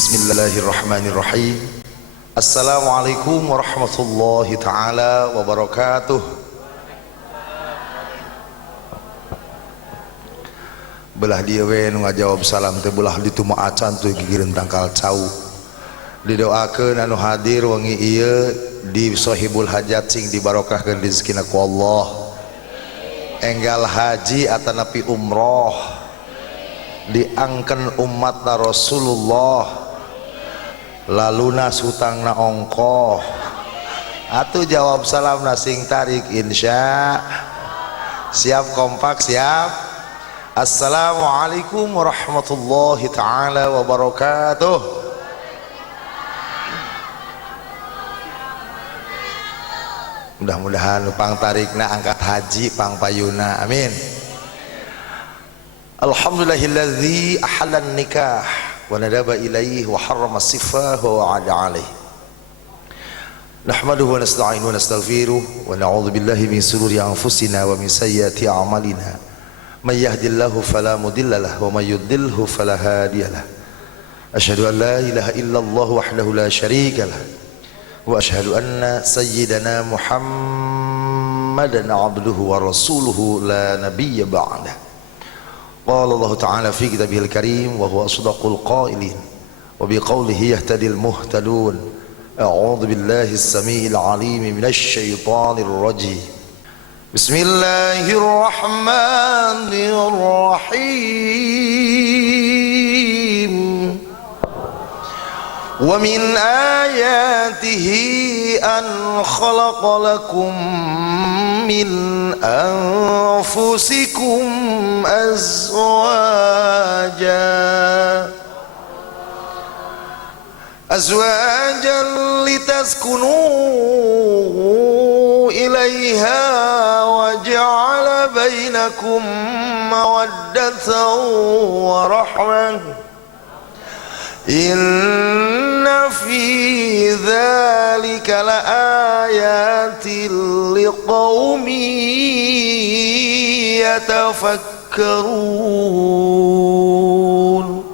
Bismillahirrahmanirrahim. Assalamualaikum warahmatullahi taala wabarakatuh. Belah dia we nu ngajawab salam teh belah ditu mah acan teh gigireun tangkal cau. Didoakeun anu hadir wengi ieu di Sohibul Hajat sing dibarokahkeun rezekina ku Allah. Enggal haji atanapi umroh, diangken umatna Rasulullah, laluna sutangna ongkoh, atuh jawab salam sing tarik insya. Siap kompak siap. Assalamualaikum warahmatullahi taala wabarakatuh. Mudah-mudahan pang tarikna angkat haji pang payuna amin. Alhamdulillahilladzi ahallan nikah wa nadaba ilaihi wa harrama sifah wa ada alaih. Nahmaduhu wa nasta'inu wa nastaghfiruh wa na'udzu billahi min sururi anfusina wa min sayyiati a'malina. May yahdihillahu fala mudilla lahu wa may yudlilhu fala hadiya lahu. Asyhadu an la ilaha illallah wahdahu la syarika lahu wa asyhadu anna sayyidana Muhammadan abduhu wa rasuluhu la nabiyya ba'dah. Qala Allah Ta'ala fi kitabihil karim wa huwa asdaqul qailin wa biqaulihi yahtadil muhtadun. A'udzu billahi as-sami'il 'alim minasy syaithanir rajim. Bismillahirrahmanirrahim. Wa min ayatihi an khalaqa lakum min anfusikum azwajan litaskunu ilaiha wa ja'ala bainakum mawaddatan wa rahmah. Inna fi dzalika laayatin liqaumin yatafakkarun.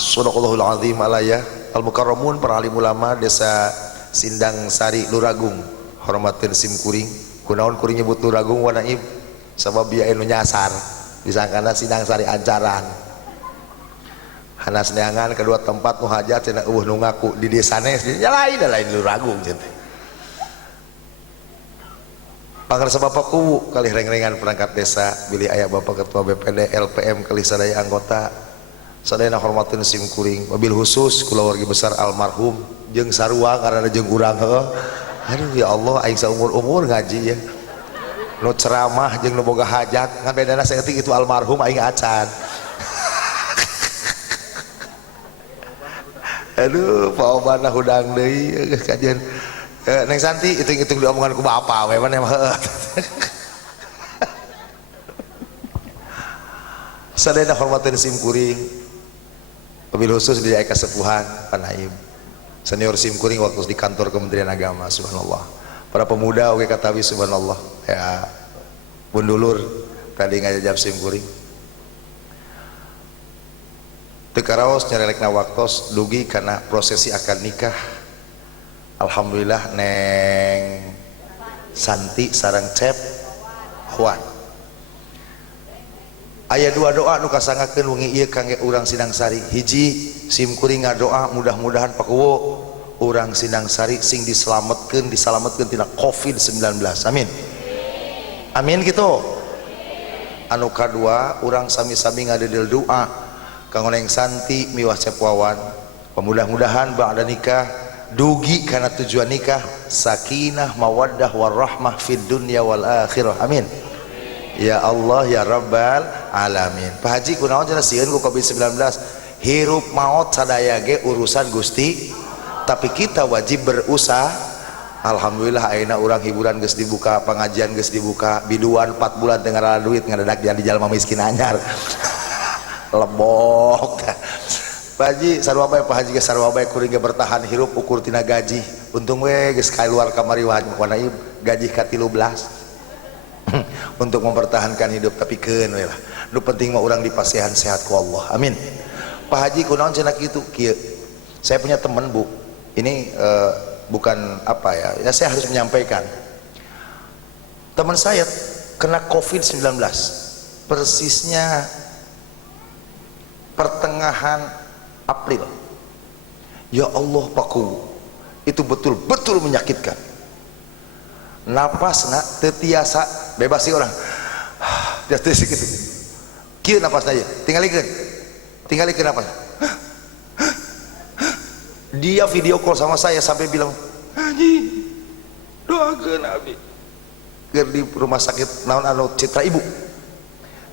Shadaqallahul azim. Alayah al-mukarramun para alim ulama desa Sindang Sari Luragung hormatin sim kuring kunaon kuring nyebut Luragung wa naib sabab biaya nu nyasar disangkana Sindang Sari Ancaran. Hanas neangan kedua tempat nu hajat cenah eueuh nu ngaku di desane ya lain Luragung cenah. Pangarsa Bapak Kuwu kalih reng-rengan perangkat desa bilih aya Bapak Ketua BPD LPM kalih sadaya anggota sadayana hormatin sim kuring wabil khusus kulawargi besar almarhum jeung sarua karena jeung urang heuh. Aduh ya Allah aing saumur-umur ngaji ya. Nu ceramah jeung nu boga hajat ngan bedana saeutik itu almarhum aing acan. Aduh paobana hudang deui kajian. Neng Santi hitung-hitung diomongan ku bapa we mah heuh. Sadayana hormatin sim kuring wabil khusus di kasepuhan Panaim senior sim kuring waktu di kantor Kementerian Agama subhanallah. Para pemuda oge katawi subhanallah ya bundulur tadi ngajab sim kuring teu karaos nyarelekna waktos dugi karena prosesi akad nikah. Alhamdulillah Neng Santi sareng Cep Juan aya dua doa nu kasangakeun wengi ieu kangge urang Sindang Sari. Hiji sim kuring ngadoa mudah-mudahan pakuwo urang Sindang Sari sing disalametkeun tina COVID-19 amin amin gitu. Anu kadua urang sami-sami ngadedel doa kanggo Neng Santi miwah Cep Wawan mudah-mudahan ba'da nikah dugi karena tujuan nikah sakinah mawaddah warahmah fid dunya wal akhirah amin ya Allah ya Rabbal alamin. Pak Haji kunaon cenah sieun ku COVID-19 hirup maot sadaya ge urusan Gusti tapi kita wajib berusaha. Alhamdulillah ayeuna urang hiburan geus dibuka pengajian geus dibuka biduan 4 bulan teu ngaralah duit ngadadak jadi jalma miskin anyar lebok. Pak Haji sarua bae Pak Haji ge sarua bae kuring ge bertahan hirup ukur tina gaji untung we geus kaluar kamari wanaib gaji ka 13 untuk mempertahankan hidup tapi keun we lah. Nu penting mah urang dipasihan sehat ku Allah amin. Pak Haji kunaon cenah kitu kieu. Saya punya teman Bu, ini bukan apa ya, saya harus menyampaikan. Teman saya kena COVID-19 persisnya pertengahan April. Ya Allah Pakku, itu betul-betul menyakitkan. Napasna tetiasa bebas sih orang. Jadi segitu. Kieu napasna ya, tinggalikeun napas. Dia video call sama saya sampai bilang, Haji doakeun abi keur di rumah sakit naon anu Citra Ibu.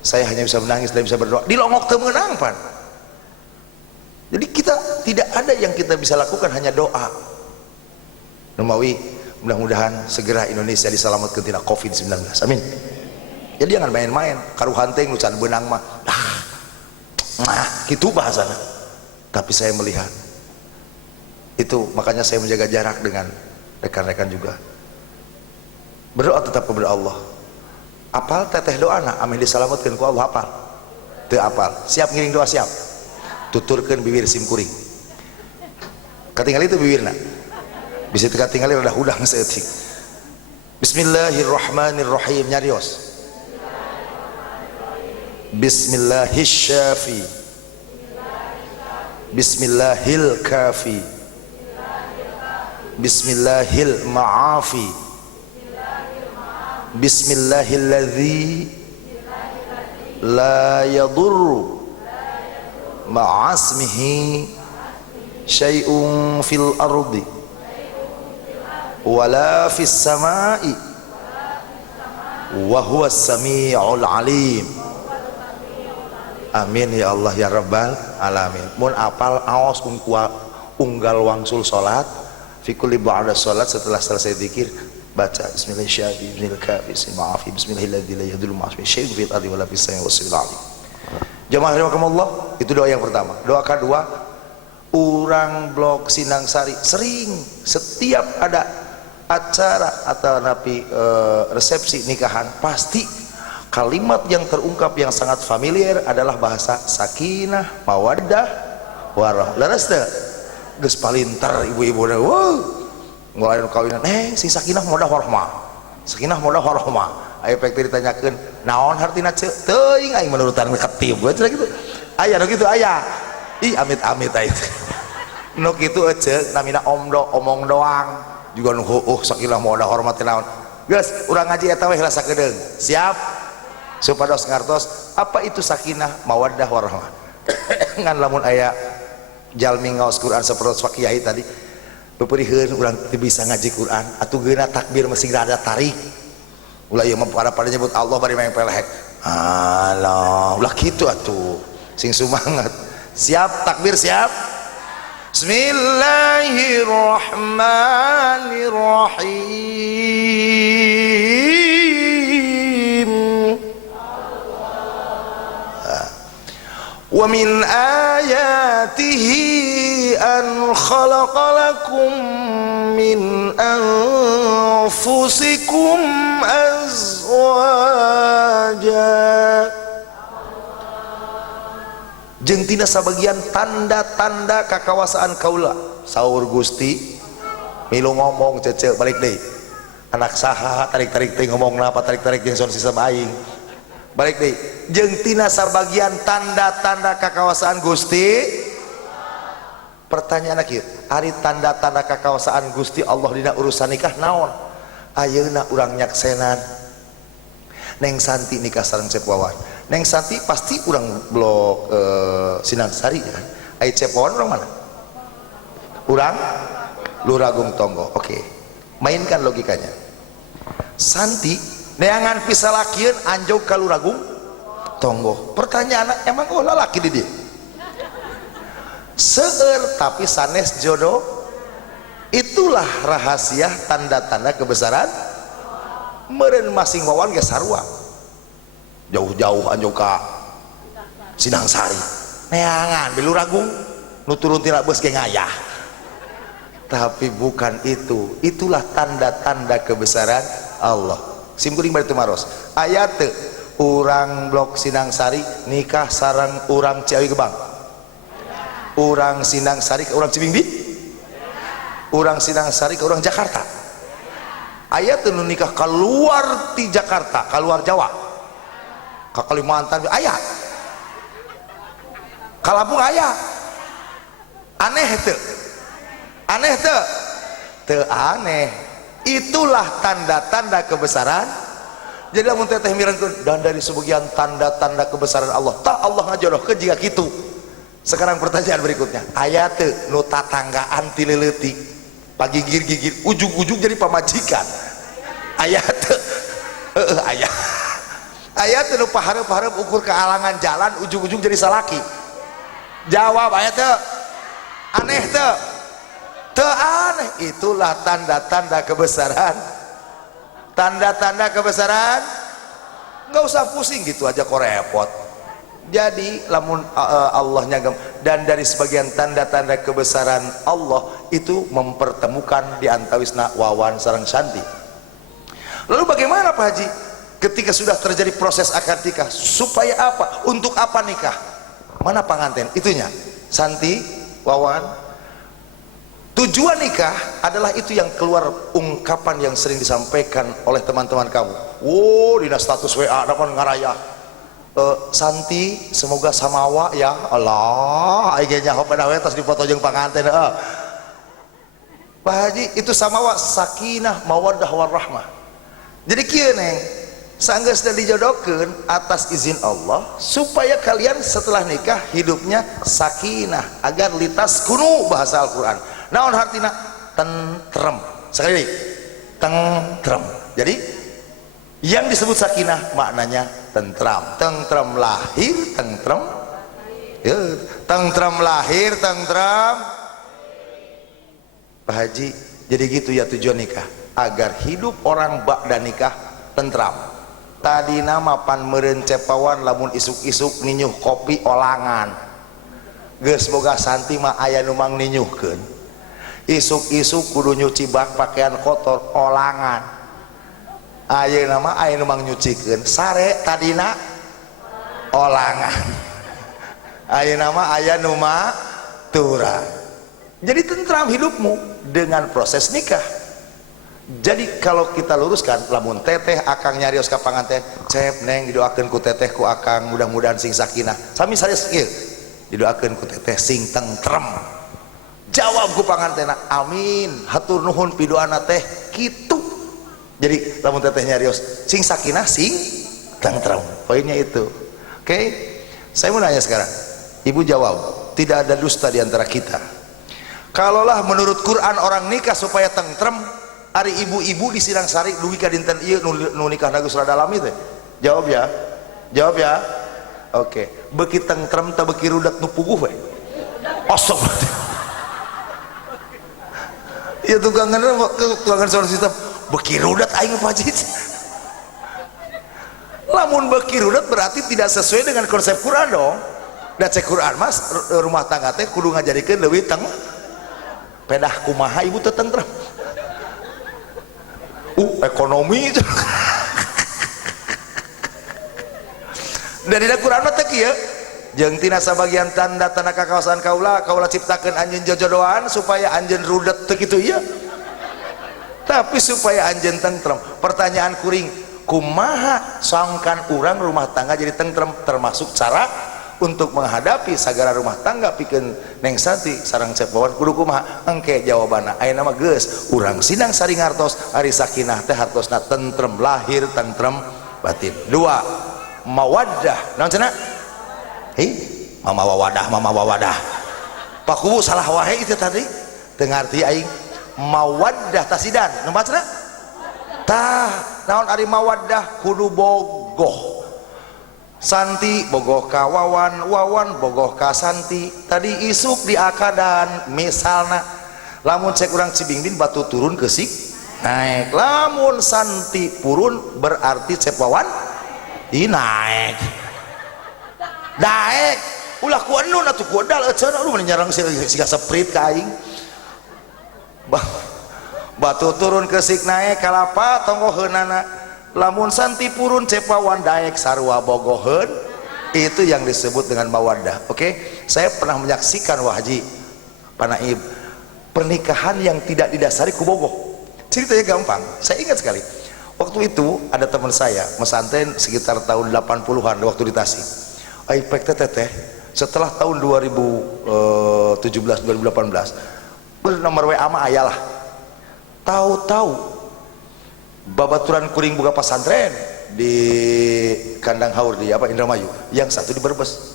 Saya hanya bisa menangis dan bisa berdoa. Dilongok teu meunang pan. Jadi kita tidak ada yang kita bisa lakukan, hanya doa. Numawi mudah-mudahan segera Indonesia diselamatkan tina COVID-19. Amin. Jadi jangan main-main, karuhan teh nu can beunang mah. Gitu bahasana. Tapi saya melihat itu, makanya saya menjaga jarak dengan rekan-rekan juga. Berdoa tetap kepada Allah. Apal teteh doa na amin diselamatkan ku Allah, apal teu apal siap ngiring doa, siap tuturkeun bibir simkuring katingali itu bibirna bisa teu katingali rada hudang saeutik. Bismillahirrahmanirrahim nyarios. Bismillahissyafi Bismillahil kafi Bismillahil ma'afi Bismillahilladzi la yadurru ma'asmihi syai'un fil ardi wala fis sama'i wa huwas sami'ul alim. Amin ya Allah ya Rabbal alamin. Mun apal aos unggal wangsul salat fi kulli ba'da salat, setelah selesai zikir baca Bismillahirrahmanirrahim Bismillahirrahmanirrahim Bismillahilladzi la yadullu ma'asmihi syai'un fil ardi wala fis samai was-sami'ul alim. Jamaah rahimakumullah, itu doa yang pertama. Doa kedua, urang blok Sinangsari sering setiap ada acara atau napi resepsi nikahan pasti kalimat yang terungkap yang sangat familiar adalah bahasa sakinah, mawaddah, warahmah. Leres teh? Geus palintar ibu-ibu na. Wow. Mulai kawinan sing sakinah modah warahmah, sakinah modah warahmah. Aya pek ditanyakeun naon hartina ceu teuing aing menurutan ketib gue cenah kitu aya nu kitu aya ih amit-amit aya nu kitu ceu namina omong doang juga nu sakinah modah warahmah teh naon geus urang ngaji eta we heula sakedeung siap supados ngartos apa itu sakinah mawaddah warahmah. Ngan lamun aya jalmi ngaos Quran sapertos Pak Kiai tadi beperihun urang bisa ngaji Quran atuh geuna takbir masih rada tarik ulah ieu mah pada nyebut Allah bari main pelehek Allah ulah kitu atuh sing sumangat siap takbir siap Bismillahirrahmanirrahim. Wa min ayatihi an khalaqalakum min anfusikum azwaja. Jeung tina sabagian tanda-tanda kakawasaan kaula saur Gusti milu ngomong cece balik deui anak saha tarik-tarik teh ngomong apa tarik-tarik jeung son sistem aing balik deui jeung tina sabagian tanda-tanda kakawasaan Gusti. Pertanyaan kieu ari tanda-tanda kakawasaan Gusti Allah dina urusan nikah naon? Ayeuna urang nyaksenan Neng Santi nikah sareng Cep Wawan. Neng Santi pasti urang blok Sinangsari ya. Ai Cep Wawan urang mana? Urang Luragung Tonggo. Oke. Mainkan logikanya. Santi neangan pisalakieun anjog ka Luragung Tonggo. Pertanyaan emang lalaki di dia? Seueur tapi sanes jodoh. Itulah rahasia tanda-tanda kebesaran. Meureun masing wawan ge sarua. Jauh-jauh anjog ka Sinangsari. Neangan di Luragung nu turun tina beus ge ngayah. Tapi bukan itu. Itulah tanda-tanda kebesaran Allah. Simkuring bari teu maros. Aya teu urang blok Sinangsari nikah sareng urang Ciawi Gebang? Urang Sindang Sari ke urang Cibimbing, urang Sindang Sari ke urang Jakarta. Aya teu nu nikah keluar ti Jakarta, keluar Jawa, ke Kalimantan aya, ka Lampung aya. Aneh teu? Aneh teu? Teu aneh. Itulah tanda-tanda kebesaran. Jadi lamun teteh mirengkeun dan dari sebagian tanda-tanda kebesaran Allah, tak Allah ngajodohkeun jika kitu. Sekarang pertanyaan berikutnya, aya teu nu tatanggaan ti leuleutik pagigir-gigir ujug-ujug jadi pamajikan? Aya teu? Heeh, aya. Aya teu nu pahareup-hareup ukur ke alangan jalan ujug-ujug jadi salaki? Jawab, aya teu? Aneh teu? Teu aneh. Itulah tanda-tanda kebesaran. Tanda-tanda kebesaran. Nggak usah pusing gitu aja kok repot. Jadi lamun Allah nyagam, dan dari sebagian tanda-tanda kebesaran Allah itu mempertemukan di antawisna Wawan sareng Santi. Lalu bagaimana Pak Haji ketika sudah terjadi proses akad nikah? Supaya apa? Untuk apa nikah? Mana pengantin? Itunya Santi, Wawan. Tujuan nikah adalah itu yang keluar ungkapan yang sering disampaikan oleh teman-teman kamu. Oh, dina status WA dapat ngaraya. Santi semoga samawa ya Allah aigenya hopena we tos dipoto jeung panganten. Pak Haji itu samawa sakinah mawaddah warahmah. Jadi kieu neng sanggeus dijodohkeun atas izin Allah supaya kalian setelah nikah hidupnya sakinah agar litas kunu bahasa Al-Qur'an. Naon artina? Tentrem. Sekali lagi, tentrem. Jadi yang disebut sakinah maknanya tentram. Tentram lahir, tentram ya, tentram lahir, tentram. Pak Haji, jadi gitu ya tujuan nikah, agar hidup orang ba'da nikah tentram. Tadi nama pan meureun cepawan lamun isuk-isuk ninyuh kopi olangan. Geus boga Santi mah aya nu mang ninyuhkeun. Isuk-isuk kudu nyuci bak pakaian kotor olangan. Ayeuna mah aya nu mang nyucikeun sare tadina olangan. Ayeuna mah aya nu mah turah. Jadi tentram hidupmu dengan proses nikah. Jadi kalau kita luruskan, lamun teteh akang nyarios ka panganten, cep neng didoakeun ku teteh ku akang mudah-mudahan sing sakinah. Sami sanes kieu. Didoakeun ku teteh sing tentrem. Jawab ku pangantena, amin. Hatur nuhun pidoana teh kitu. Jadi lamun teteh nyarios sing sakinah sing tentrem. Poinnya itu. Oke? Saya mau nanya sekarang. Ibu jawab, tidak ada dusta di antara kita. Kalaulah menurut Quran orang nikah supaya tentrem, ari ibu-ibu di Sindang Sari dugi ka dinten ieu nu nikah Agus Radalami teh. Jawab ya. Jawab ya. Oke. Beuki tentrem teh beuki rudak nu puguh we. Osok. Ieu tugangan soal sistem beki rudat aing Pak Haji. Lamun beki rudat berarti tidak sesuai dengan konsep Quran dong. Da cek Quran mas rumah tangga teh kudu ngajadikeun leuwih teng pedah kumaha ibu teh tentrem. Ekonomi itu. Dari Quran mah teh kieu jeung tina sabagian tanda-tanda kakaosan kaula ciptakeun anjeun jojodoan supaya anjeun rudat teu kitu ieu. Tapi supaya anjeun tentrem. Pertanyaan kuring, kumaha sangkan urang rumah tangga jadi tentrem, termasuk cara untuk menghadapi sagala rumah tangga pikeun Neng Santi sareng Cep Wawan kudu kumaha? Engke jawabanna ayeuna mah geus urang Sindang Sari ngartos ari sakinah teh hartosna tentrem lahir, tentrem batin. 2 mawaddah. Naon cenah? Mama wawadah. Pak Kubu salah wae itu tadi. Teu ngarti aing. Mawaddah tasidan nu bacana tah naon ari mawaddah kudu bogoh. Santi bogoh ka Wawan, Wawan bogoh ka Santi. Tadi isuk di akadan misalna lamun cek urang Cibingdin batu turun ke sik naik, lamun Santi purun berarti cek Wawan naik daek ulah ku anu atuh ku dal eceuna lu nyarang siga seprit ka aing. Batu turun ke sik naik kalapa tonggoheunana lamun Santi purun cepawan daek sarua bogoheun Itu yang disebut dengan mawaddah. Oke, saya pernah menyaksikan Wah Haji Pak Naib pernikahan yang tidak didasari kubogoh. Ceritanya gampang, saya ingat sekali. Waktu itu ada teman saya mesantren sekitar tahun 80-an waktu di Tasik. Aipek teteh setelah tahun 2017 2018 bernomor WA ama ayalah. Tahu-tahu babaturan kuring buka pesantren di kandang haur di apa Indramayu, yang satu di Brebes.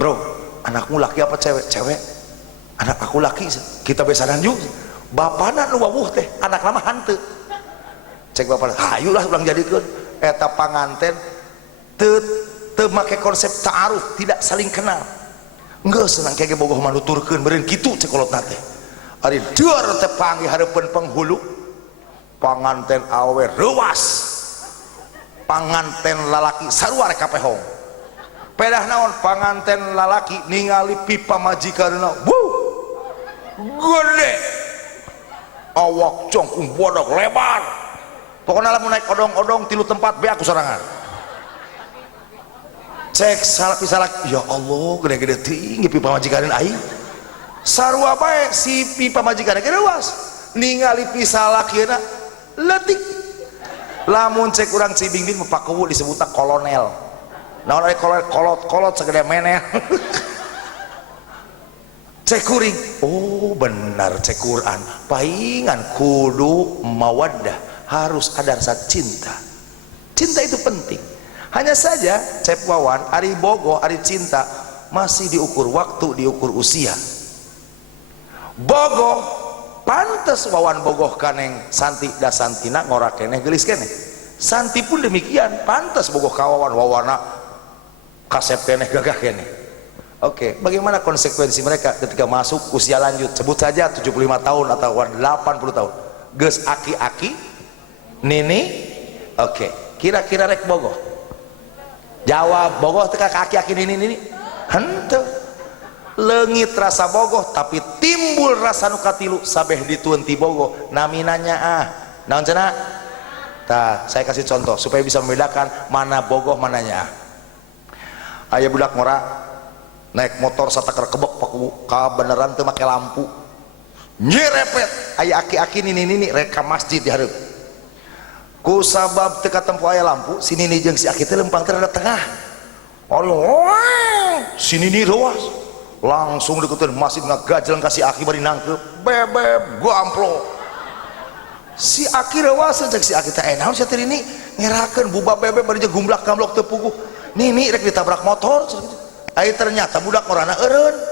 Bro, anakmu laki apa cewek? Cewek. Anak aku laki. Kita besanan juga. Bapana nu wawuh teh, anak lama hanteu. Cek bapak, hayulah ulang jadikeun eta panganten teu make konsep ta'aruf, tidak saling kenal. Geus senang kege bogoh manuturkeun meureun kitu cek kolotna teh. Ari deur teh panggih hareupeun penghulu. Panganten awe reuwas. Panganten lalaki sarua rek kapehong. Pedah naon panganten lalaki ningali pipa majikanna. Wuh. Gede. Awak congkung bodok lebar. Pokoknya lamun naik odong-odong tilu tempat be aku sorangan. Cek salah ya Allah gede-gede tinggi pipa majikan aing. Sarua bae si pipa majikan ge leuwas. Ningali pisalakeuna leutik. Lamun cek urang Cibingbing pakuwu disebutna kolonel. Naon aya kolot segede meneh. Cek kuring, oh benar cek Quran. Paingan kudu mawaddah. Harus ada rasa cinta. Cinta itu penting. Hanya saja Cep Wawan, ari bogoh, ari cinta masih diukur waktu, diukur usia. Bogoh pantes Wawan bogoh kaneng Santi da Santina ngorak keneh gelis keneh. Santi pun demikian, pantes bogoh ka Wawan, Wawana kasep keneh gagah keneh. Oke, bagaimana konsekuensi mereka ketika masuk usia lanjut? Sebut saja 75 tahun atau 80 tahun. Geus aki-aki Nini, oke. Kira-kira rek bogoh. Jawab bogoh teka kaki-aki nini. Henteu. Leungit rasa bogoh tapi timbul rasa nu katilu sabeh ditueun ti bogoh. Naminanya naon cenah? Tah, saya kasih contoh supaya bisa membedakan mana bogoh mananya. Aya budak ngora naik motor satakar kebek paku ka beneran teu make lampu. Nyerepet aya aki-aki nini rek ka masjid di hareup. Ku sabab teka tempo aya lampu si nini jeung si aki teh lempang teh tengah. Si nini ruas langsung dikeuteuan masjid ngagajel ka si aki bari nangkep bebeb gua amplo. Si aki ruas cek si aki teh naon sia teh ini ngerakeun buba bebeb bari jeung gumblak-gamblok teu puguh. Nini rek ditabrak motor. Ai ternyata budak ngorana eureun.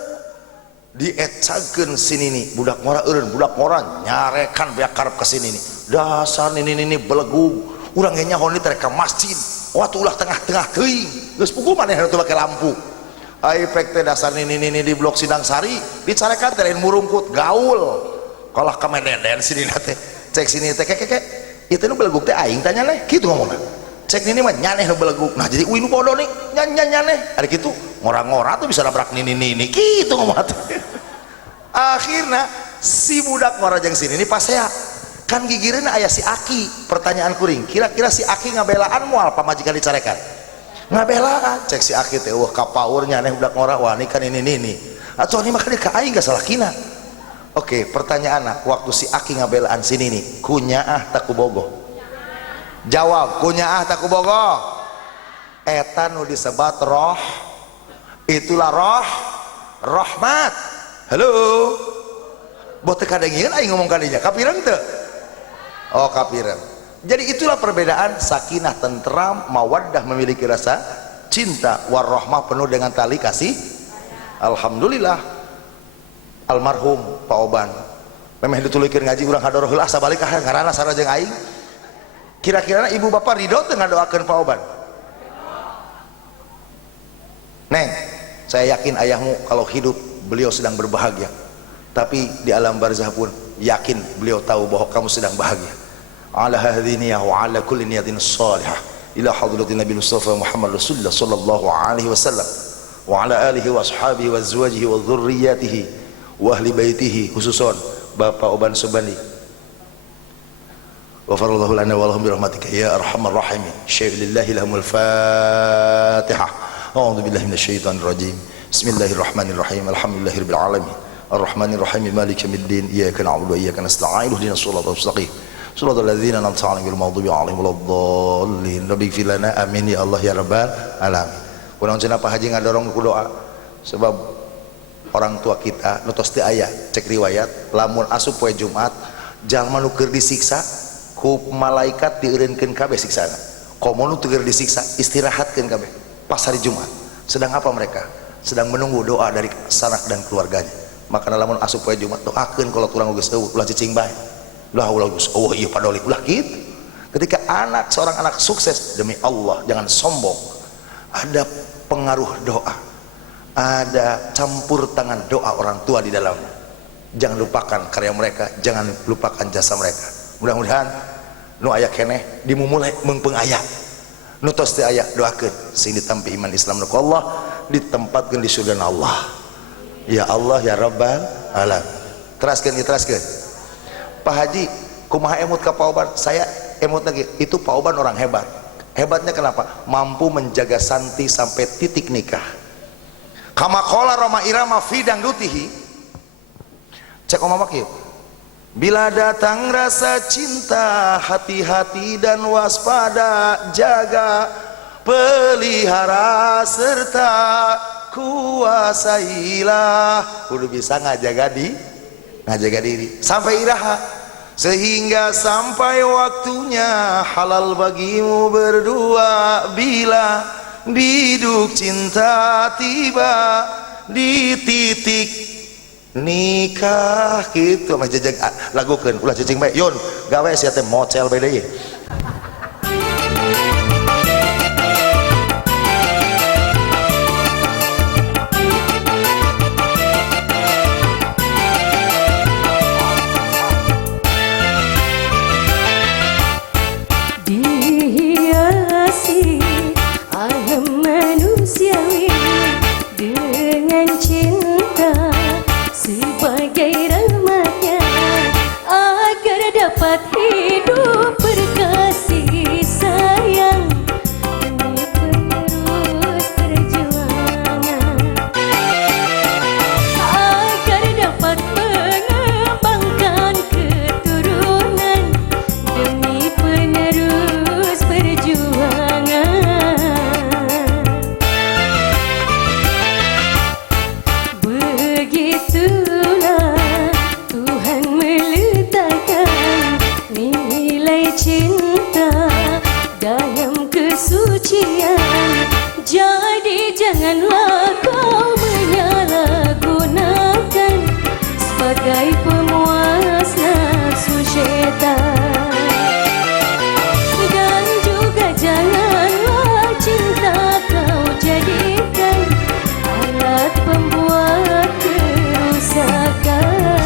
Dietsakeun si nini budak ngora eureun, budak ngora nyarekan beak karep ka si nini. Dasar nini belegug urang nya honi teh ka masjid waktu ulah tengah-tengah teuing geus puguh maneh teu make lampu. Aipek teh dasar nini di blok Sindang Sari dicarekan teh lain murungkut gaul kalah ka mededen si nini teh cek sini teh keke ieu teh nu belegug teh aing tanya neh kitu ngomongna. Cek nini mah nyaneh nu belegug. Nah jadi uin nu bodoh nih nyaneh ari kitu ngora-ngora tuh bisa nabrak nini kitu ngomongna teh. Akhirna si budak ngora jeung si nini pasea kan gigireun aya si aki. Pertanyaan kuring, kira-kira si aki ngabelaan moal pamajikan dicarekan? Ngabelaan. Cek si aki teh wah kapaur nyaneh budak ngora wah ini kan ini atuh ini mah ka aing geus salakina. Oke, pertanyaanna waktu si aki ngabelaan si nini kunyaah tak kubogoh? Jawab, kunyaah tak kubogoh. Eta nu disebat roh, itulah rahmat. Halo, boh teu kadengieun aing ngomong kadinya kapireun teu? Oh kapiran. Jadi itulah perbedaan sakinah tentram, mawaddah memiliki rasa cinta, warahmah penuh dengan tali kasih. Alhamdulillah almarhum Pak Oban memeh ditulikeun ngaji urang hadoroh heula sabalik ngaranna sarojeng aing. Kira-kira ibu bapak ridho teu ngadoakeun Pak Oban? Neng, saya yakin ayahmu kalau hidup beliau sedang berbahagia, tapi di alam barzah pun yakin beliau tahu bahwa kamu sedang bahagia. Ala hadhihi wa ala kulli niyatin salihah ila hadratin Nabi Mustafa Muhammad Rasulullah sallallahu alaihi wasallam wa ala alihi wa ashabihi wa azwajihi wa dhurriyyatihi wa ahli baitihi, khususon Bapak Oban Subandi. Wa farallahu lana wa lahum bi rahmatika ya arhamar rahimin. Syai'lillahi lahumul Fatihah. A'udzubillahi minasyaitonir rajim. Bismillahirrahmanirrahim. Alhamdulillahirabbil alamin. Arrahmanirrahim. Maliki yaumiddin. Iyyaka na'budu wa iyyaka nasta'in. Ihdinas siratal mustaqim. Shiratal ladzina an'amta 'alaihim ghairil maghdubi alaihim waladdallin. Rabbighfir lana amin ya Allah ya rabbal alamin. Kunaon cenah Pak Haji ngadorong ku doa sebab orang tua kita nu tos teu aya cek riwayat lamun asup poe Jumat jalma nu keur disiksa ku malaikat dieureunkeun kabeh siksana. Komo nu teu keur disiksa istirahatkeun kabeh pas hari Jumat. Sedang apa mereka? Sedang menunggu doa dari sanak dan keluarganya. Maka lamun asup poe Jumat doakeun kalau turang geus eueuh ulah cicing bae. Lah ulah geus eueuh ieu padoli ulah kitu. Ketika seorang anak sukses demi Allah jangan sombong. Ada pengaruh doa. Ada campur tangan doa orang tua di dalamnya. Jangan lupakan karya mereka, jangan lupakan jasa mereka. Mudah-mudahan nu aya keneh dimumulai meungpeung aya. Nu tos teu aya doakeun sing ditampi iman Islam nu Allah ditempatkeun di surga Allah. Ya Allah ya Rabbal alamin. Teraskeun teraskeun. Pak Haji, kumaha emut ka Pak Oban? Saya emut lagi. Itu Pak Oban orang hebat. Hebatnya kenapa? Mampu menjaga santi sampai titik nikah. Kama qala Roma Irama fi dangdutihi. Cek omah kieu. Bila datang rasa cinta, hati-hati dan waspada, jaga, pelihara serta kuasailah. Kudu bisa ngajaga diri sampai iraha, sehingga sampai waktunya halal bagimu berdua. Bila biduk cinta tiba di titik nikah gitu mah jajag lagukeun ulah cicing bae Yun gawe sia teh mocel bae deui. Jadi janganlah kau menyalahgunakan sebagai pemuas nafsu syaitan. Dan juga janganlah cinta kau jadikan alat pembuat kerusakan.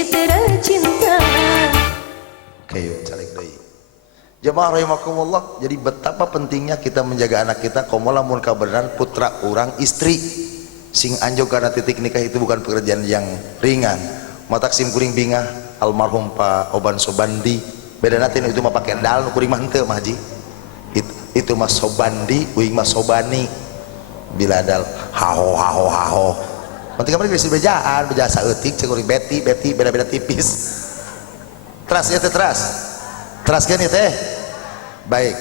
citra cinta. Kayu calik deui. Jemaah rahimakumullah, jadi betapa pentingnya kita menjaga anak kita. Komola mun kabeneran putra orang istri sing anjog karena titik nikah itu bukan pekerjaan yang ringan. Matak sim kuring bingah almarhum Pak Oban Sobandi beda natin itu mah pakai dal nu kuring mah henteu mah Haji. Itu mah Sobandi uing mah Sobani bila dal haho haho haho penting kamari geus bejaan beja saeutik cek kuring beti beda-beda tipis. Teras ya teh teras kan ya teh. Baik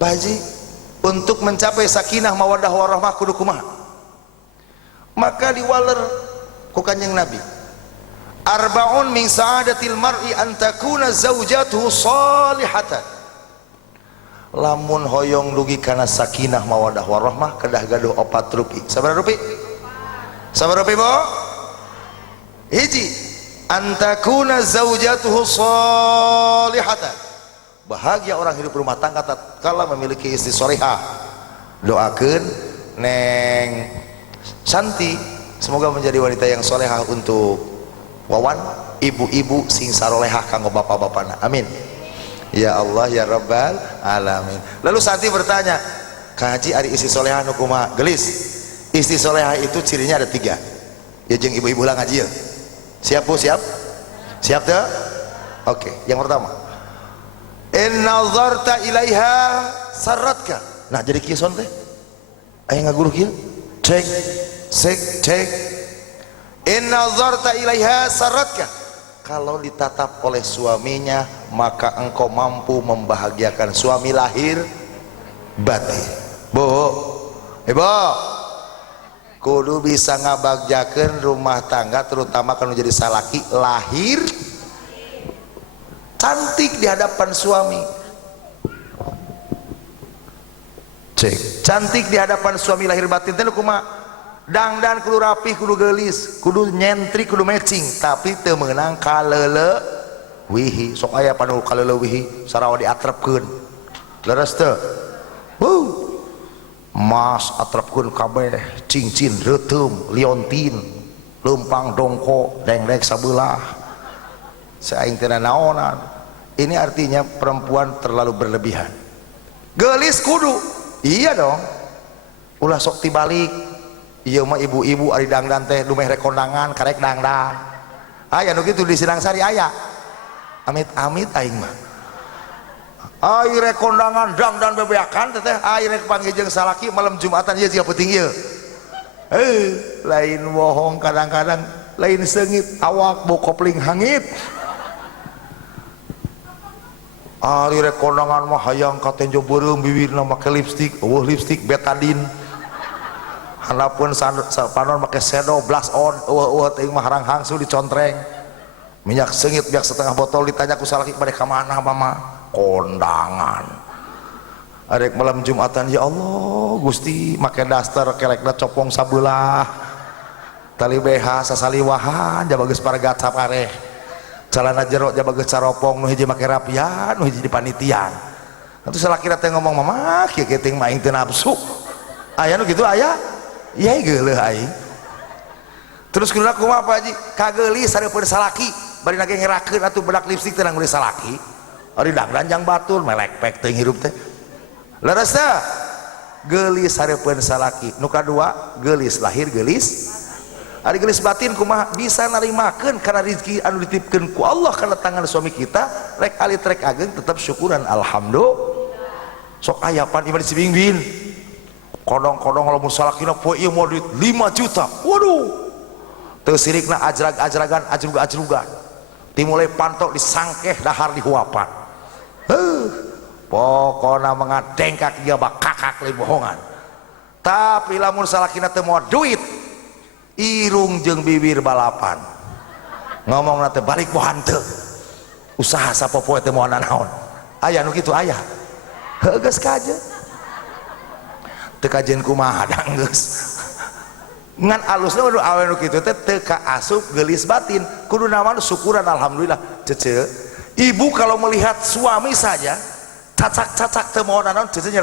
Pak Haji, untuk mencapai sakinah mawaddah warahmah kudu kumaha? Maka diwaler ku Kanjeng Nabi, arba'un min sa'adatil mar'i an takuna zaujatuhu salihatan. Lamun hoyong dugi kana sakinah mawaddah warahmah kedah gaduh 4 rupi. Sabaraha rupi? Sabaraha rupi, Bo? Hiji, an takuna zaujatuhu salihatan. Bahagia orang hidup rumah tangga tatkala memiliki istri solehah. Doakeun Neng Santi semoga menjadi wanita yang solehah untuk Wawan, ibu-ibu sing sarolehah kanggo bapak-bapakna. Amin. Ya Allah ya Rabbal alamin. Lalu Santi bertanya, "Kang Haji ari istri solehah nu kumaha?" Gelis. Istri solehah itu cirinya ada 3. Ya jeung ibu-ibu lah ngaji. Siap Bu, siap? Siap teh? Oke, yang pertama, in nazarta ilaiha sarratka. Nah, jadi kieu son teh. Aya ngaguru kieu. Cek. In nazarta ilaiha sarratka. Kalau ditatap oleh suaminya, maka engkau mampu membahagiakan suami lahir batin. Bu, Ibu, kudu bisa ngabagjakeun rumah tangga, terutama kalau jadi salaki lahir cantik di hadapan suami. Cek, cantik di hadapan suami lahir batin teh kumaha? Dangdan kudu rapih, kudu gelis, kudu nyentrik, kudu matching, tapi teu meunang kalele wihi. Sok aya panu kalele wihi sarawa diatrepkeun. Leres teu? Mas atrepkeun kabeh, cincin reuteum, liontin, leumpang dongko, denglek sabelah. Saing teu naonan. Ini artinya perempuan terlalu berlebihan. Gelis kudu. Iya dong. Ulah sok tibalik. Iya mah ibu-ibu ari dangdan teh dumeh rek kondangan karek dangdan. Aya nu kitu di Sinangsari aya. Amit-amit aing mah. Ai rek kondangan dangdan bebeakan teh ai rek panggil jeung salaki malam Jumatan ieu siga penting ieu. Lain bohong kadang-kadang, lain seungit awak bau kopling hangit. Ari rek kondangan mah hayang katenjo beureum bibirna make lipstik, eueuh lipstik betadine. Handapun panon make shadow blush on, eueuh teuing mah harang hangsu dicontreng. Minyak seungit biak setengah botol ditanya ku salaki bade ka mana mama? Kondangan. Arek malam Jumatan, ya Allah Gusti make daster kelekna copong sabelah. Tali BH sasaliwahan jaba geus paragat sapareh. Calana jero jaba geus caropong nu hiji make rapian, nu hiji dipanitian. Atuh salaki teh ngomong, "Mama, kieu teh mah aing teu nafsu." Aya nu kitu aya? Iya geuleuh aing. Terus kuduna kumaha Pak Haji? Kageulis sareupeun salaki, bari nage ngerakeun atuh bedak lipstik teh nang salaki. Ari dangdan jang batur melek pek teuing hirup teh. Leres teh? Geulis sareupeun salaki. Nu kadua, geulis lahir geulis. Ari geulis batin kumaha? Bisa narimakeun kana rezeki anu dititipkeun ku Allah kana tangan suami kita, rek alit rek ageng tetep syukuran alhamdulillah. Sok aya pan iman sibingbin. Kodong-kodong kalau musalakina poe ieu mau duit 5 juta. Waduh. Teu sirikna ajrag-ajragan, ajrug-ajrugan. Timulai pantok disangkeh dahar dihuapan. Pokona mengadengkak dia bak kakak lain bohongan. Tapi lamun salakina teu moal duit, irung jeung bibir balapan. Ngomongna teh balik bohan teu. Usaha sapopoe teu moal nanaon. Aya nu kitu aya. Heuh geus kajeun. Teu kajeun kumaha danggeus. Ngan alusna nu awe nu kitu teh teu kaasup geulis batin. Kudu naon syukuran alhamdulillah. Cece. Ibu kalau melihat suami saja cacak-cacak teu moal nanaon cece nya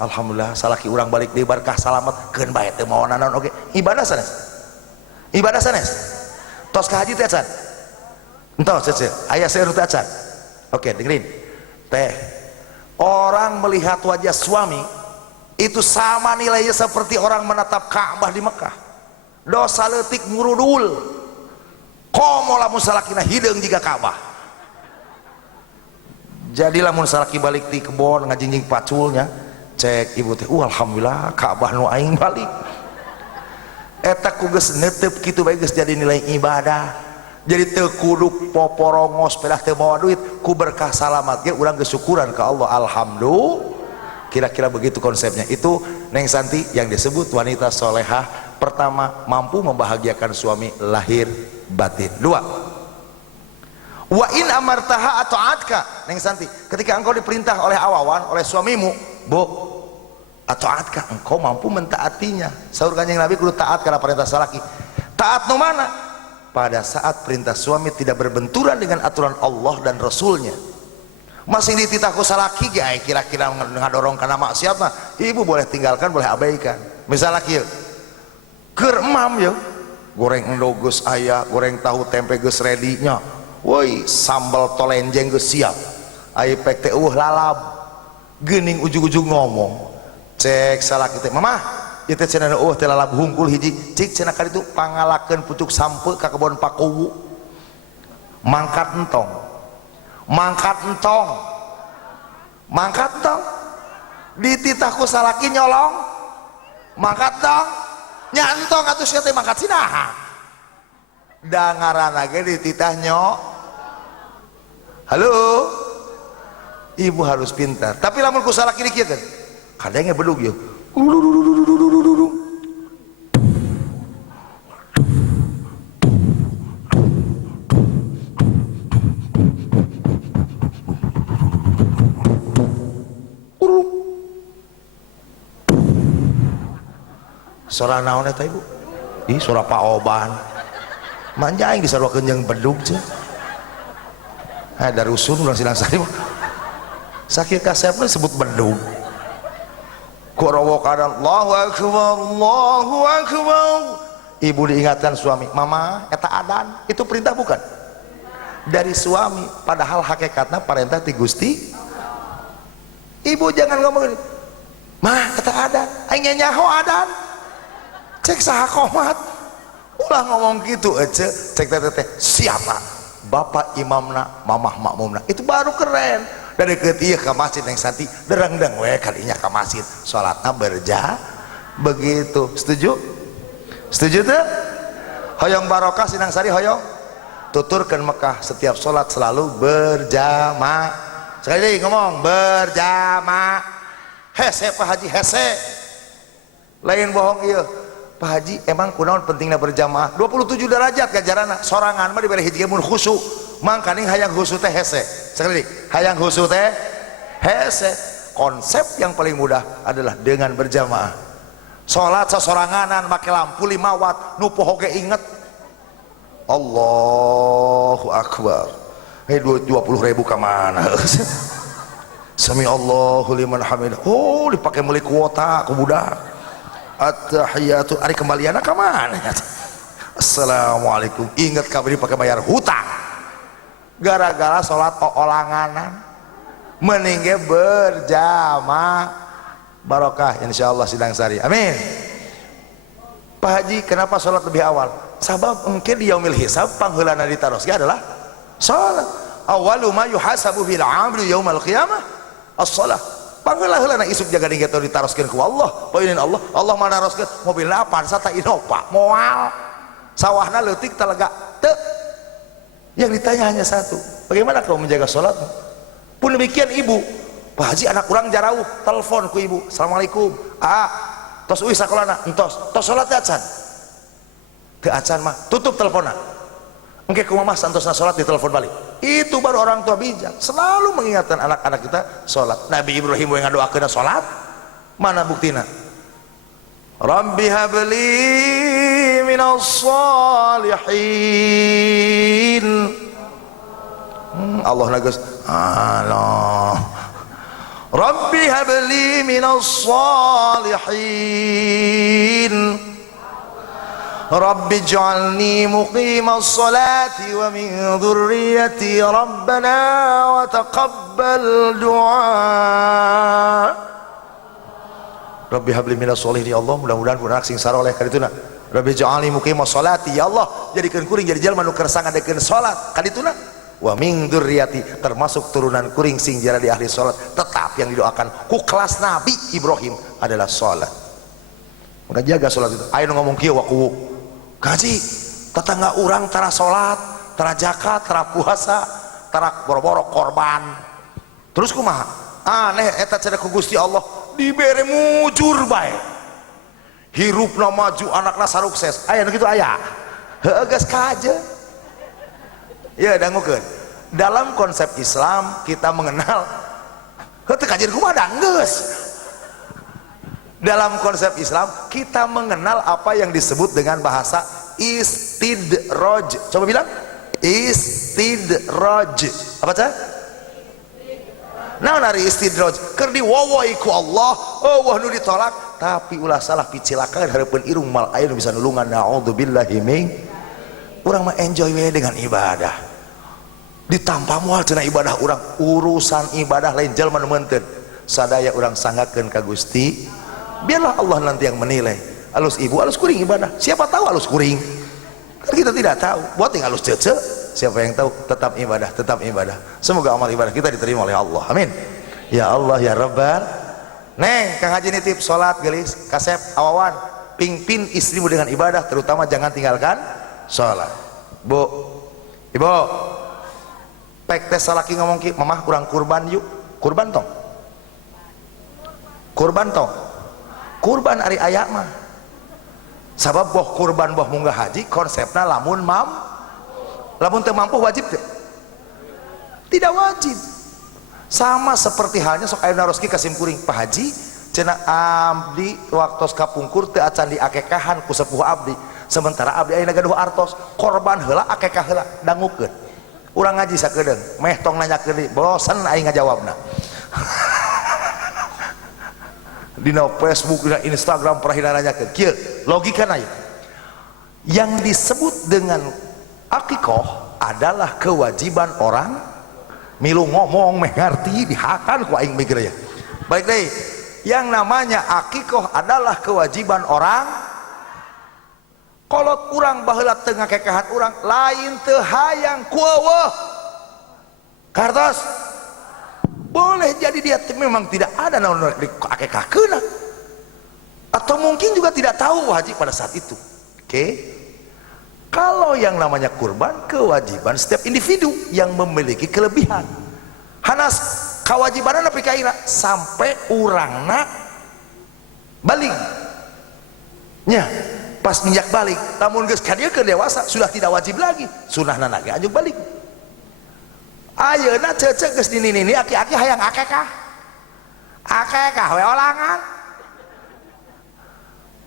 alhamdulillah salaki urang balik deui barkah salamet keun bae teu moal nanaon oge. Ibadah sanes. Ibadah sanes. Tos ka haji teh can. Entah cece ayah saya urut acan. Oke dengerin teh, orang melihat wajah suami itu sama nilainya seperti orang menatap Ka'bah di Mekah. Dosa leutik ngurudul komo lamun salakina hideung jiga Ka'bah. Jadi lamun salaki balik di kebon ngajingjing paculnya cek ibu teh alhamdulillah Ka'bah nu aing balik eta ku geus neuteup kitu bae geus jadi nilai ibadah. Jadi teu kudu poporongos pedah teu mawa duit, ku berkah salamat ge urang geus syukuran ka Allah alhamdulillah. Kira-kira begitu konsepnya. Itu Neng Santi yang disebut wanita solehah. Pertama, mampu membahagiakan suami lahir batin. Dua, wa in amartaha atau atka. Neng Santi, ketika engkau diperintah oleh awawan, oleh suamimu, bu atau atka, engkau mampu mentaatinya. Saur Kanjeng Nabi kudu taat karena perintah salaki. Taat nu mana? Pada saat perintah suami tidak berbenturan dengan aturan Allah dan Rasulnya. Masih dititahku salaki gak kira-kira ngadorong karena maksiat mah ibu boleh tinggalkan, boleh abaikan. Misalnya kieu keur emam ya goreng endog geus aya, goreng tahu tempe geus ready nya, woi sambal tolenjeng geus siap, ai pek teh lalab geuning ujug-ujug ngomong cek salaki teh mamah ieu teh cenah teh lalab hungkul hiji cik cenah kali itu pangalakeun pucuk sampe ka kebon pakuwu mangkat entong dititahku salaki nyolong mangkat tong nyantong atuh sia teh mangkat sinaha dangaran ge dititah nyo. Halo ibu harus pintar, tapi lamun ku salaki dikieun kadenge bedug yeuh suara naon eta ibu? Ih suara Pak Oban manjaing disarwakeun jeung bedug cenah. Dari usun urang Sinang Sari sakit kasepna disebut bedug. Ku rawokan Allahu akbar Allahu akbar. Ibu diingatkan suami, mama eta adan itu perintah bukan? Dari suami, padahal hakikatnya perintah ti Gusti. Ibu jangan ngomong mah eta adan aing nyaho adan cek saha komat ulah ngomong gitu aja cek teh siapa bapak imamna mamah makmumna itu baru keren. Dari ketiga ke masjid Neng Santi dereng-dereng we kalinya ke masjid sholatna begitu. Setuju tuh hoyong barokah Sinang Sari hoyong tuturkan Mekah setiap sholat selalu berjamaah. Sekali lagi ngomong berjamaah. Hese Pak Haji hese lain bohong iya Pak Haji emang kunaon pentingnya berjamaah 27 derajat gajarana sorangan mah diberi hiji mun khusyuk mangkaning hayang khusyuk teh hese. Sekali lagi hayang khusyuk teh hese. Konsep yang paling mudah adalah dengan berjamaah. Salat sasoranganan make lampu 5 watt nu poho ge inget Allahu akbar 20.000 ka mana Sami Allahu liman hamidah oh dipake meuli kuota ku budak at-tahiyatu ari kembalianna ka mana assalamualaikum inget kabeh dipake bayar hutang gara-gara salat olanganan mending ge berjamaah barokah insyaallah Sinang Sari amin. Pak Haji kenapa salat lebih awal? Sabab engke di yaumil hisab pangheulana ditaroskeun adalah salat. Awwalu ma yuhasabu bil 'abdu yaumal qiyamah as-shalah. Pangheula-heulana isuk jaga dingin atau ditaroskeun ku Allah poinin Allah mana naroskeun mobilna Avanza ta Innova moal sawahna leutik talega teu. Yang ditanya hanya satu, bagaimana kau menjaga sholatmu? Pun demikian ibu, Pak Haji anak kurang jarauh telepon ku ibu, assalamualaikum tos uih sakolana entos tos sholat teh acan teu acan mah tutup teleponna engke kumaha santosna sholat ditelepon balik. Itu baru orang tua bijak selalu mengingatkan anak-anak kita sholat. Nabi Ibrahim yang ngadoakeun sholat mana buktina? Rabbi habli minas salihin. Allah nagas Allah Rabbi habli minas salihin Rabbi ij'alni muqimas salati wa min dzurriyyati rabbana wa taqabbal du'a. Rabbi habli minas sholihin, ya Allah mudah-mudahan kudu anak sing saroleh kadituna. Rabbi ij'alni muqimas salati, ya Allah jadikeun kuring jadi jalma nu keur sangadekeun salat kadituna. Wa min dzurriyyati, termasuk turunan kuring sing jara di ahli salat. Tetap yang didoakan ku kelas Nabi Ibrahim adalah salat. Maka jaga salat itu. Aya nu ngomong kieu waku gaji tetangga urang tara salat, tara zakat, tara puasa, tara boro-boro korban. Terus kumaha? Aneh eta cenah ku Gusti Allah dibere mujur bae. Hirupna maju, anakna sarukses. Aya nu kitu aya. Heuh geus kaje. Ya dangukeun. Dalam konsep Islam kita mengenal heuh teu kajian kumaha da geus. Dalam konsep Islam kita mengenal apa yang disebut dengan bahasa istidraj. Coba bilang istidraj. Apa cah? Nah nari istidraj keur diwowoi ku Allah, eueuh nu ditolak tapi ulah salah picilakan hareupeun irung mal aya nu bisa nulungan. Naudzubillahi min. Urang mah enjoy we dengan ibadah. Ditampa moal cenah ibadah urang, urusan ibadah lain jalma nu meunteun. Sadaya urang sanggakeun ka Gusti, biarlah Allah nanti yang menilai. Alus ibu, alus kuring ibadah. Siapa tahu alus kuring? Kan kita tidak tahu. Buat yang alus cece, siapa yang tahu? Tetap ibadah, tetap ibadah. Semoga amal ibadah kita diterima oleh Allah. Amin. Ya Allah ya Rabbal. Neng, Kang Haji nitip salat gelis, kasep awawan, pingpin istrimu dengan ibadah, terutama jangan tinggalkan salat. Bu, ibu, pek teh salaki ngomong ki, mamah kurang kurban yuk. Kurban tong. Kurban tong. Kurban ari aya mah. Sabab boh kurban boh munggah haji konsepna lamun teu mampu wajib teh? Tidak wajib. Sama seperti halnya sok ayeuna roski kasim kuring Pak Haji cenah abdi waktos kapungkur teu acan diakekahan ku sepuh abdi, sementara abdi ayeuna gaduh artos korban heula akekah heula dangukeun. Urang ngaji sakedeung meh tong nanyakeun deui bosan aing ngajawabna. Dina Facebook, dina Instagram perahina nanyakeun kieu logikana ieu. Yang disebut dengan akikoh adalah kewajiban orang milu ngomong meh ngarti dihakan ku aing mikir ya. Baik deh, yang namanya akikoh adalah kewajiban orang. Kolot urang baheula teu ngakekahan urang lain teu hayang ku eueuh kartos. Boleh jadi dia memang tidak ada naon di akekahkeuna, atau mungkin juga tidak tahu wajib pada saat itu. Oke. Kalau yang namanya kurban kewajiban setiap individu yang memiliki kelebihan. Hanas kewajibanna nepi ka ira sampai urangna balik. Nya, pas minjak balik, lamun geus ka dieu keur dewasa sudah tidak wajib lagi. Sunahna ge anjuk balik. Ayeuna cecek geus dinini aki-aki hayang akekah. Akekah we olangan.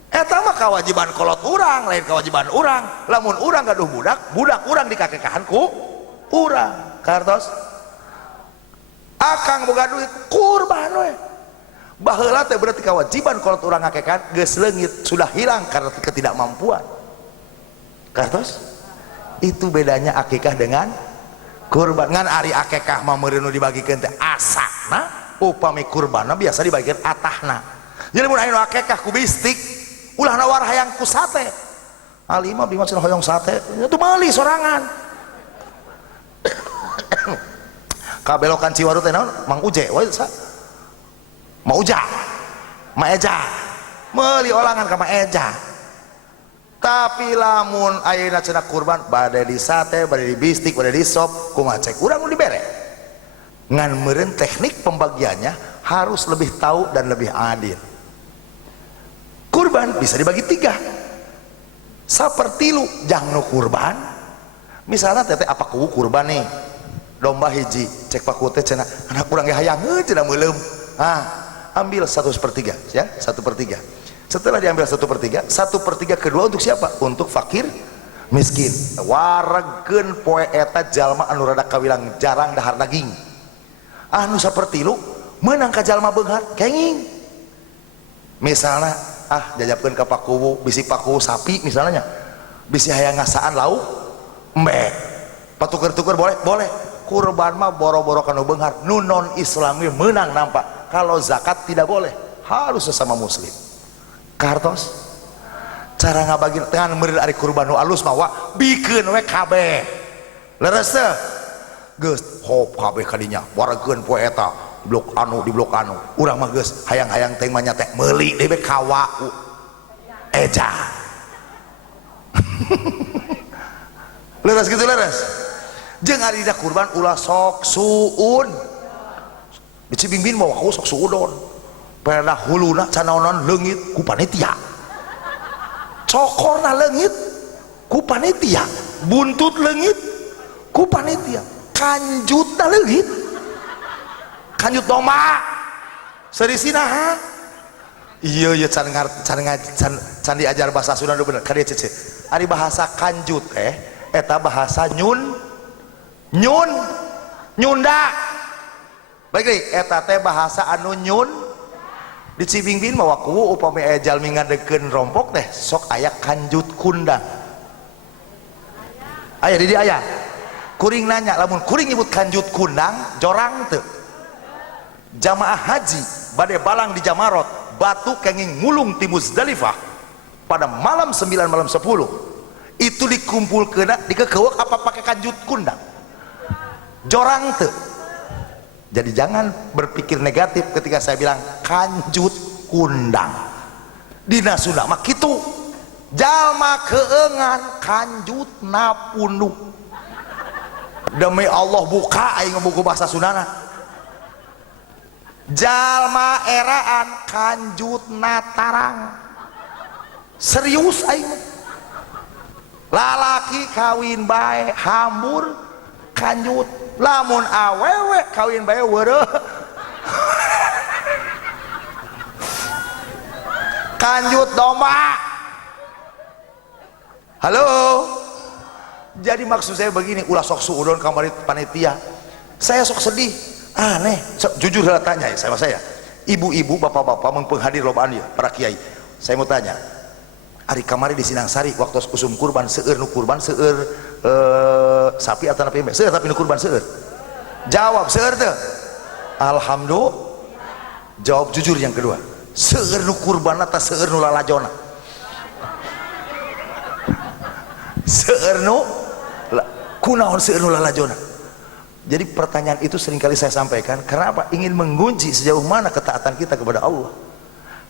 Eta mah kewajiban kolot urang, lain kewajiban urang. Lamun urang gaduh budak, budak urang dikakekahan ku urang. Kartos. Akang boga duit kurban we. Baheula teh berarti kewajiban kolot urang ngakekahan geus leungit sudah hilang karena ketidakmampuan. Kartos. Itu bedanya akikah dengan kurban. Ngan ari akekah mah meureun nu dibagikeun teh asakna, upami kurbanna biasa dibagikeun atahna. Jadi mun aya nu akekah ku bistik, ulah nawar hayang ku sate. Ali mah bima cenah hoyong sate, itu meuli sorangan. Kabelokan Ciwaru teh naon? Mang Uje, we sa. Mang Uja. Ma Eja. Meuli olangan ka Ma Eja. Tapi lamun ayeuna cenah kurban bade di sate, bade di bistik, bade di sop, kumaha cek urang nu dibere. Ngan meureun teknik pembagiannya harus lebih tahu dan lebih adil. Kurban bisa dibagi 3. Saperti lu jang nu kurban. Misalnya teteh apa ku kurban nih? Domba hiji, cek paku teh cenah anak urang ge hayang cenah meuleum. Ambil 1/3 ya, 1/3. Setelah diambil 1/3, 1/3 kedua untuk siapa? Untuk fakir miskin. Waregeun poe eta jalma anu rada kawilang jarang dahar daging. Anu saperti lu meunang ka jalma beunghar kenging. Misalnya jajabkeun ka pakuwu bisi pakuwu sapi misalnya. bisi hayang ngasaan lauk embe patuker-tuker boleh boleh kurban mah boro-boro kanu beunghar nu non islami menang nampak. Kalau zakat tidak boleh, harus sesama muslim. Kartos cara ngabagi tangan meureun ari kurban nu alus mah wa bikeun we kabeh leres teh geus hop kabeh kadinya waregeun poe eta di blok anu urang mah geus hayang-hayang teh mah nya teh meuli deui be kawa eja leres gitu leres jeung ari da kurban ulah sok suun dicibimbing bawa aku sok suudon pernah huluna canaonan leungit ku panitia cokorna leungit ku panitia buntut leungit ku panitia kanjutna leungit kanjut domba serisina ha iya iya can diajar bahasa Sunda bener ka dieu cece ari bahasa kanjut eta bahasa nyunda baik deui eta teh bahasa anu nyun di Cibingbing mah waku upami jalmi ngadegeun rompok teh sok aya kanjut kundang aya di dieu aya kuring nanya lamun kuring nyebut kanjut kundang jorang teu jamaah haji bade balang di Jamarot batu kenging ngulung ti Muzdalifah pada malam 9 malam 10 itu dikumpulkeun dikekeuweuk apa pakai kanjut kundang jorang teu. Jadi jangan berpikir negatif ketika saya bilang kanjut kundang dina Sunda mah kitu jalma keungan kanjut napunduh demi Allah buka aing buku bahasa Sundana jalma eraan kanjut natarang serius aing lalaki kawin bae hambur kanjut lamun awewe kawin bae weureuh kanjut domba. Halo, jadi maksud saya begini, ulah sok suudon kamari panitia saya sok sedih aneh jujur saya tanya ya sama saya ibu-ibu bapak-bapak menghadir lobaan ya para kiai saya mau tanya ari kamari di Sinangsari waktu usum kurban seueur nu kurban seueur sapi atau napi seueur tapi nu kurban seueur jawab seueur teu alhamdulillah jawab jujur yang kedua seueur nu kurban atau seueur nu lalajona seueur nu kunaon seueur nu lalajona. Jadi pertanyaan itu seringkali saya sampaikan karena apa? Ingin mengunci sejauh mana ketaatan kita kepada Allah.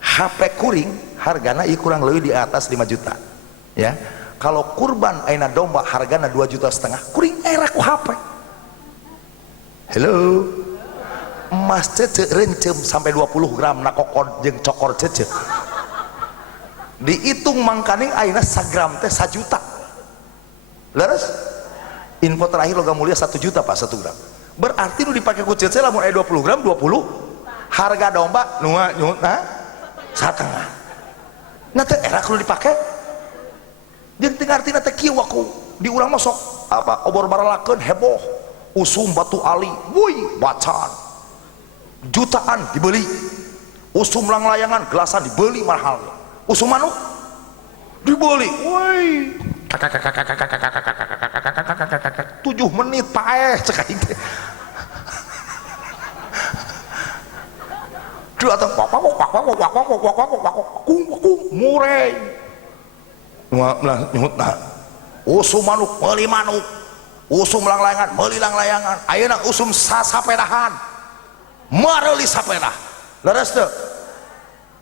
HP kuring hargana ieu kurang lebih di atas 5 juta ya. Kalau kurban aina domba hargana 2,5 juta kuring era ku HP. Hello, emas cece rencem sampai 20 gram na kokon jeung cokor cece dihitung mangkaning aina sagram teh 1 juta leres. Info terakhir logam mulia 1 juta pak 1 gram berarti nu dipakai ku cece lamun aya 20 gram 20 harga domba nu satengah nah teh era kudu dipake jeung teu ngartina teh kieu waku di urang mah sok apa obor baralakeun heboh usum batu ali wuih bacaan jutaan dibeli usum lang-layangan gelasan dibeli mahal usum manuk dibeli wuih 7 menit paeh cek aing teh dia atau murey nyutna usum manuk meuli manuk usum lang-layangan meuli lang-layangan ayeuna usum sasapedahan mareuli sapedah leres teu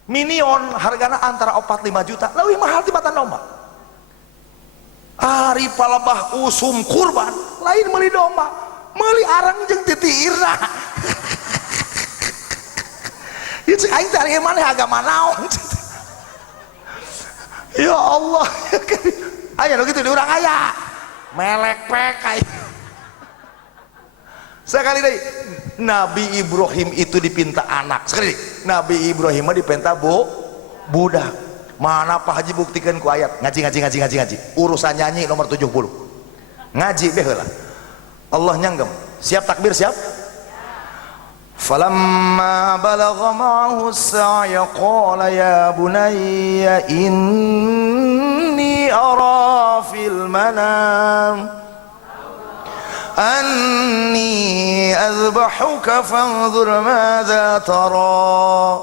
minion hargana antara 4-5 juta leuwih mahal tibatan domba. Ari palebah usum kurban lain meuli domba meuli arang jeung titiirna ieu cek aing teh ari maneh agama naon ya Allah aya nu kitu di urang aya melek pek aing sekali deui Nabi Ibrahim itu dipinta anak sekali Nabi Ibrahim mah dipinta budak. Mana Pak Haji buktikan ku ayat ngaji urusan nyanyi nomor 70 ngaji deh lah Allah nyanggem siap takbir siap falamma balagha ma'ahu as-sa'ya qala ya bunayya inni أرى في المنام أني أذبحك فانظر ماذا ترى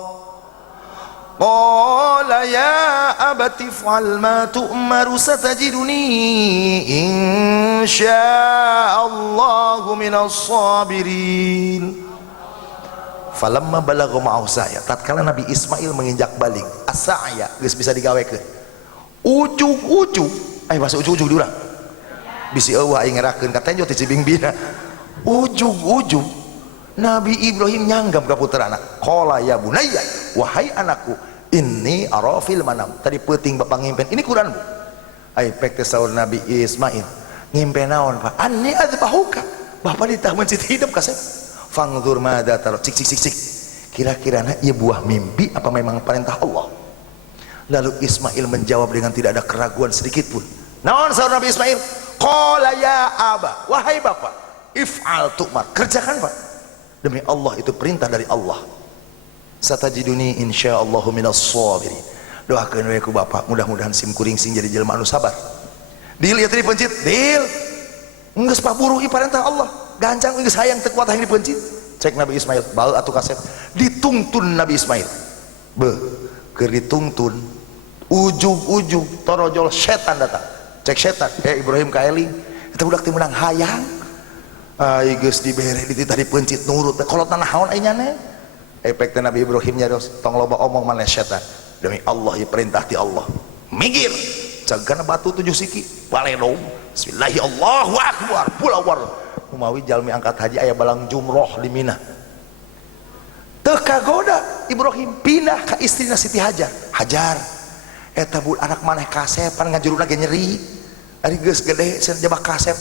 قال يا أبت افعل ما تؤمر ستجدني إن شاء الله من الصابرين. Falamma balagha ma'ahu saya, tatkala Nabi Ismail menginjak balik asaya geus bisa digawekeun ujug-ujug masuk ujug-ujug di urang bisi eueuh aing ngerakeun ka tenjo ti Cibimbina ujug-ujug Nabi Ibrahim nyanggam ka puterana qala ya bunayya wahai anakku inni ara fil manam tadi peuting bapak ngimpen ini Quran bu ai pek teh saur Nabi Ismail ngimpen naon Pak anni adzbahuka bapak ditah mencit hidup ka saya fangzur mada tar cik kira-kiranya ia buah mimpi apa memang perintah Allah. Lalu Ismail menjawab dengan tidak ada keraguan sedikit pun. Naon saudara Nabi Ismail? Qala ya aba, wahai bapak, if'al tu'mar, kerjakan Pak. Demi Allah itu perintah dari Allah. Satajiduni insyaallahu minas shabirin. Doakeun we ku bapak, mudah-mudahan sim kuring sing jadi jelema anu sabar. Deal ya tadi pencit, deal. Geus paburu perintah Allah. Gancang geus hayang teu kuat hayang dipencit. Cek Nabi Ismail, bae atuh kasep. Dituntun Nabi Ismail. Keur dituntun ujug-ujug torojol setan datang. Cek setan, Ibrahim ka eling. Eta budak teh meunang hayang. Ai geus dibere dititah dipencit nurut. Kolotna naon ai nyane? Efek teh Nabi Ibrahim nyaros tong loba omong maneh setan. Demi Allah ieu perintah ti Allah. Minggir. Cagana batu 7 siki. Baledong. Bismillahirrahmanirrahim. Allahu akbar. Pulawar. Umawi jalmi angkat haji aya balang jumroh di Mina teu kagoda Ibrahim pindah ka istrina Siti Hajar eta bul anak maneh kasepan ngajuruna ge nyeri ari geus gede sen jabak kasep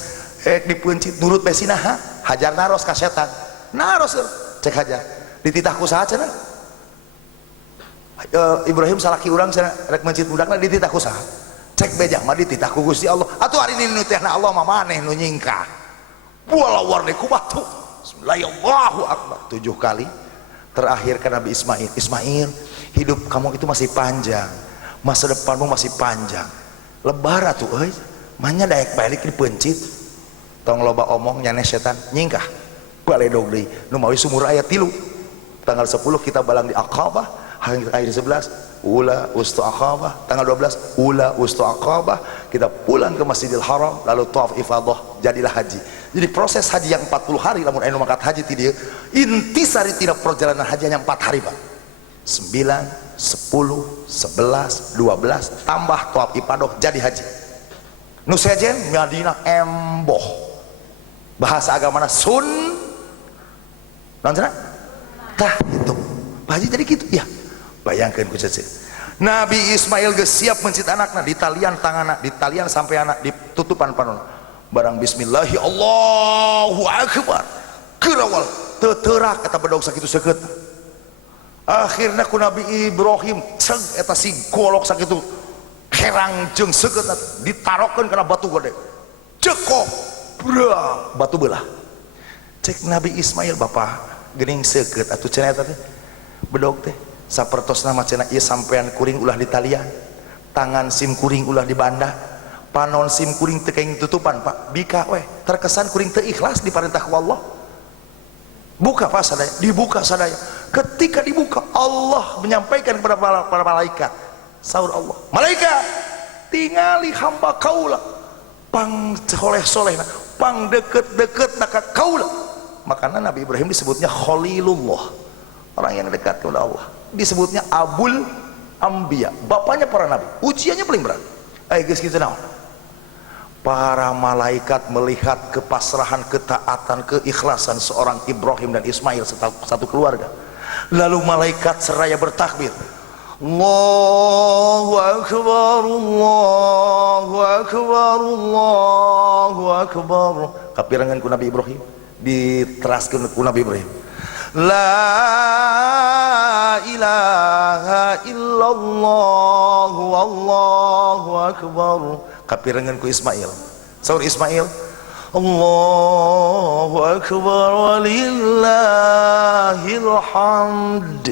dipencit nurut bae sinaha Hajar naros ka setan naros cek Hajar dititah ku saha cenah Ibrahim salaki urang cenah rek mencit budakna dititah ku saha cek beja mah dititah ku Gusti Allah atuh ari nu tehna Allah mah maneh nu nyingkah bola warna ku batu. Bismillahirrahmanirrahim akbar 7 kali. Terakhir ke Nabi Ismail, hidup kamu itu masih panjang, masa depanmu masih panjang. Lebar atuh euy, manya daek balik dipencit. Tong loba omong nyane setan nyingkah. Baledog deui. Nu mawi sumur aya 3. Tanggal 10 kita balang di Aqabah, hari 11 ula ustu Aqabah, tanggal 12 ula ustu Aqabah, kita pulang ke Masjidil Haram lalu tawaf ifadah, jadilah haji. Jadi proses haji yang 40 hari lamun anu mangkat haji ti dieu intisari tina perjalanan haji hanya 4 hari Pak. 9, 10, 11, 12 tambah tawaf ifadah jadi haji. Nu sejen Madinah emboh. Bahasa agamana sun naon cenah? Tah gitu. Haji jadi gitu ya. Bayangkan ku cece Nabi Ismail geus siap mencit anakna di talian tanganna, di talian sampai anak ditutupan panon barang bismillahirrahmanirrahim Allahu akbar kerawal teuterak eta bedog sakitu seukeut akhirna ku Nabi Ibrahim ceg eta si golok sakitu herang jeung seukeut ditarokeun kana batu gede cekok bra batu belah cek Nabi Ismail bapak geuning seukeut atuh cenah eta teh bedog teh sapertos nama cenah ieu sampean kuring ulah di talian tangan sim kuring ulah di banda panon sim kuring teu kaing tutupan Pak bika weh terkesan kuring teu ikhlas diparentah ku Allah buka Pak sadaya dibuka sadaya ketika dibuka Allah menyampaikan kepada para malaikat saur Allah malaikat tingali hamba kaula pang soleh-solehna pang deket-deketna ka kaula makanya Nabi Ibrahim disebutnya Khalilullah orang yang dekat kepada Allah disebutnya Abul Ambiya bapaknya para nabi ujiannya paling berat ayo guys kita naon para malaikat melihat kepasrahan ketaatan keikhlasan seorang Ibrahim dan Ismail satu keluarga lalu malaikat seraya bertakbir Allahu akbar Allahu akbar Allahu akbar kapirangan ku Nabi Ibrahim diteraskeun ku Nabi Ibrahim La ilaha illallah wallahu akbar kapirangan ku Ismail saur Ismail Allahu akbar walillahil hamd